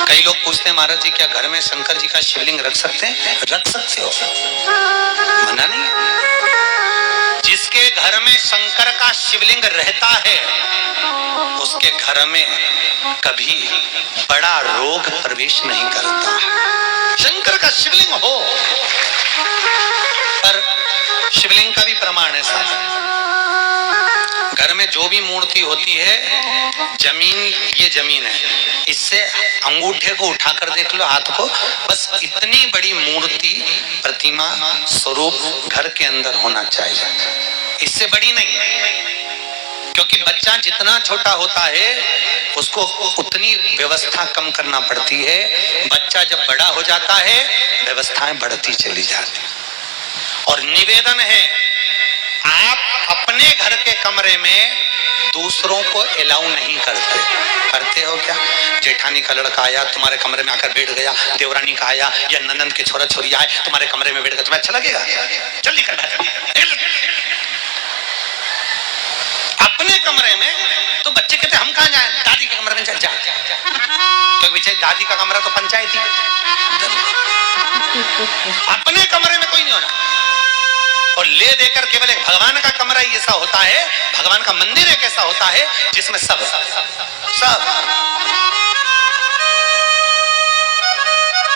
कई लोग पूछते हैं महाराज जी क्या घर में शंकर जी का शिवलिंग रख सकते हैं? रख सकते हो, मना नहीं है। जिसके घर में शंकर का शिवलिंग रहता है उसके घर में कभी बड़ा रोग प्रवेश नहीं करता। शंकर का शिवलिंग हो, पर शिवलिंग का भी प्रमाण है साहब। घर में जो भी मूर्ति होती है, जमीन ये जमीन है, इससे अंगूठे को उठाकर देख लो, हाथ को, बस इतनी बड़ी मूर्ति प्रतिमा स्वरूप घर के अंदर होना चाहिए, इससे बड़ी नहीं। क्योंकि बच्चा जितना छोटा होता है उसको उतनी व्यवस्था कम करना पड़ती है। बच्चा जब बड़ा हो जाता है व्यवस्थाएं बढ़ती चली जाती। और निवेदन है, आप अपने घर के कमरे में दूसरों को अलाउ नहीं करते हो क्या? जेठानी का लड़का आया तुम्हारे कमरे में आकर बैठ गया, देवरानी का आया या ननंद के छोरा छोरी आए तुम्हारे कमरे में बैठ गया, तुम्हें अच्छा लगेगा? जल्दी कर अपने कमरे में। तो बच्चे कहते हम कहां जाएं? दादी के कमरे में चल जा, क्योंकि दादी का कमरा तो पंचायती। अपने कमरे में कोई नहीं होना। और ले देकर केवल एक भगवान का कमरा ही ऐसा होता है, भगवान का मंदिर एक ऐसा होता है जिसमें सब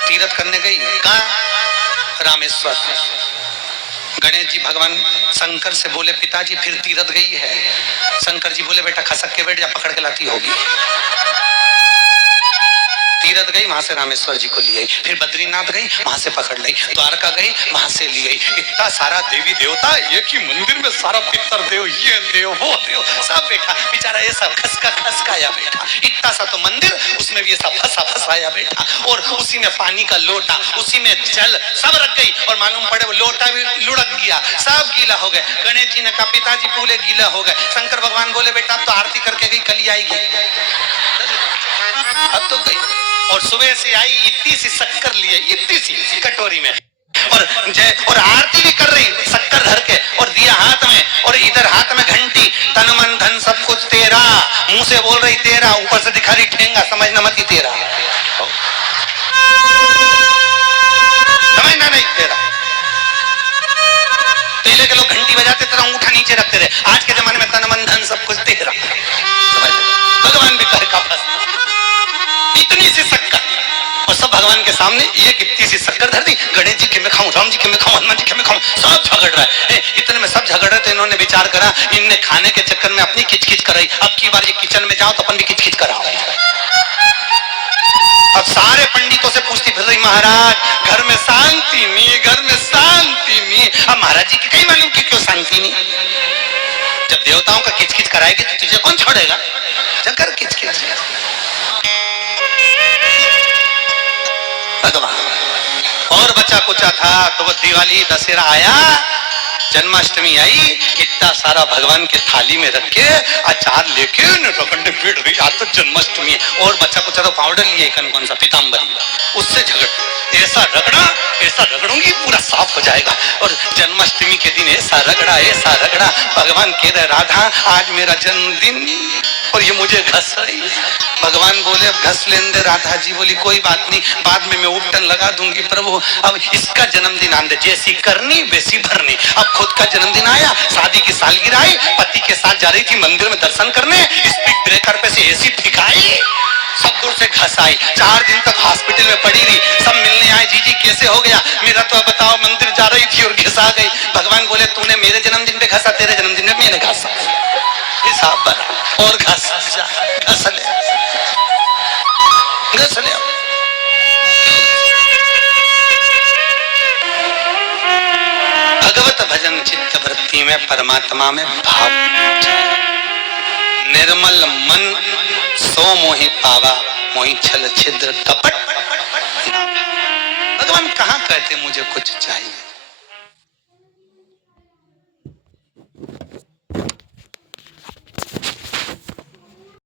तीर्थ करने गई। कहां? रामेश्वर। गणेश जी भगवान शंकर से बोले पिताजी फिर तीर्थ गई है। शंकर जी बोले बेटा खसक के बैठ जा, पकड़ के लाती होगी। तीर्थ गई, वहां से रामेश्वर जी को ले आई, फिर बद्रीनाथ गई, वहां से पकड़ ली, द्वारका गई, वहां से ले आई। इतना सारा देवी देवता एक ही मंदिर में, सारा पितर देव, ये देव वो देव सब बैठा, बेचारा ये सब खसकाया बैठा। इतना सा तो मंदिर, उसमें भी ये सब फंसाया बैठा। और उसी में पानी का लोटा, उसी में जल सब रख गई, और मालूम पड़े वो लोटा भी लुढ़क गया, सब गीला हो गए। गणेश जी ने कहा पिताजी पूरे गीला हो गए। शंकर भगवान बोले बेटा अब तो आरती करके गई, कल ही आएगी। अब तो गई, और सुबह से आई, इतनी सी शक्कर लिए, इतनी सी कटोरी में, और आरती भी कर रही शक्कर धर के, और दिया हाथ में, और इधर हाथ में घंटी, तन मन धन सब कुछ तेरा, मुंह से बोल रही तेरा, ऊपर से दिखा रही ठेंगा, समझना मत ही तेरा, समझना नहीं तेरा। पहले के लोग घंटी बजाते तेरा अंगूठा नीचे रखते रहे, आज के जमाने में तन मन धन सब कुछ तेरा। भगवान भी कहे का इतनी सी शक्कर, और सब भगवान के सामने एक इतनी सी शक्कर धर दी। गणेश जी के मैं खाऊं, राम जी के मैं खाऊं, हनुमान जी के मैं खाऊं, सब झगड़ रहा है। इतने में सब झगड़ रहे तो इन्होंने विचार करा, इनने खाने के चक्कर में अपनी किचकिच कराई, अब की बार ये किचन में जाओ तो अपन भी किचकिच कराओ। अब सारे पंडितों से पूछती फिर रही महाराज घर में शांति नहीं, घर में शांति नहीं। अब महाराज जी की कहीं मालूम कि क्यों शांति नहीं? जब देवताओं का किचकिच कराएगी तो तुझे कौन छोड़ेगा? चक्कर किचकिच भगवान। और बचा कुचा था तो वो दिवाली दशहरा आया, जन्माष्टमी आई, इतना सारा भगवान के थाली में रख के अचार लेके पीट रही, आज तो जन्माष्टमी है। और बच्चा कुचा तो पाउडर लिए कौन सा पीताम्बरी, उससे झगड़, ऐसा रगड़ूंगी पूरा साफ हो जाएगा। और जन्माष्टमी के दिन ऐसा रगड़ा, भगवान कह रहे राधा आज मेरा जन्मदिन और ये मुझे घस रही। भगवान बोले अब घस लेने दे। राधा जी बोली कोई बात नहीं, बाद में मैं उपटन लगा दूंगी प्रभु, अब इसका जन्मदिन आने दे, जैसी करनी वैसी भरनी। अब खुद का जन्मदिन आया, शादी की सालगिरह आई, पति के साथ जा रही थी मंदिर में दर्शन करने, स्पीड ब्रेकर पे से ऐसी फिकाई, सब दूर से घस आई। 4 दिन तक हॉस्पिटल में पड़ी रही, सब मिलने आए, जीजी कैसे हो गया? मेरा तो बताओ मंदिर जा रही थी और घिसा गई। भगवान बोले तूने मेरे जन्मदिन पे घसा, तेरे जन्मदिन में मैंने घसा, हिसाब बना और घस ले। भगवत भजन चित्त वृत्ति में, परमात्मा में भाव, निर्मल मन सो मोहि पावा, मोहि छल छिद्र कपट। भगवान कहाँ कहते मुझे कुछ चाहिए?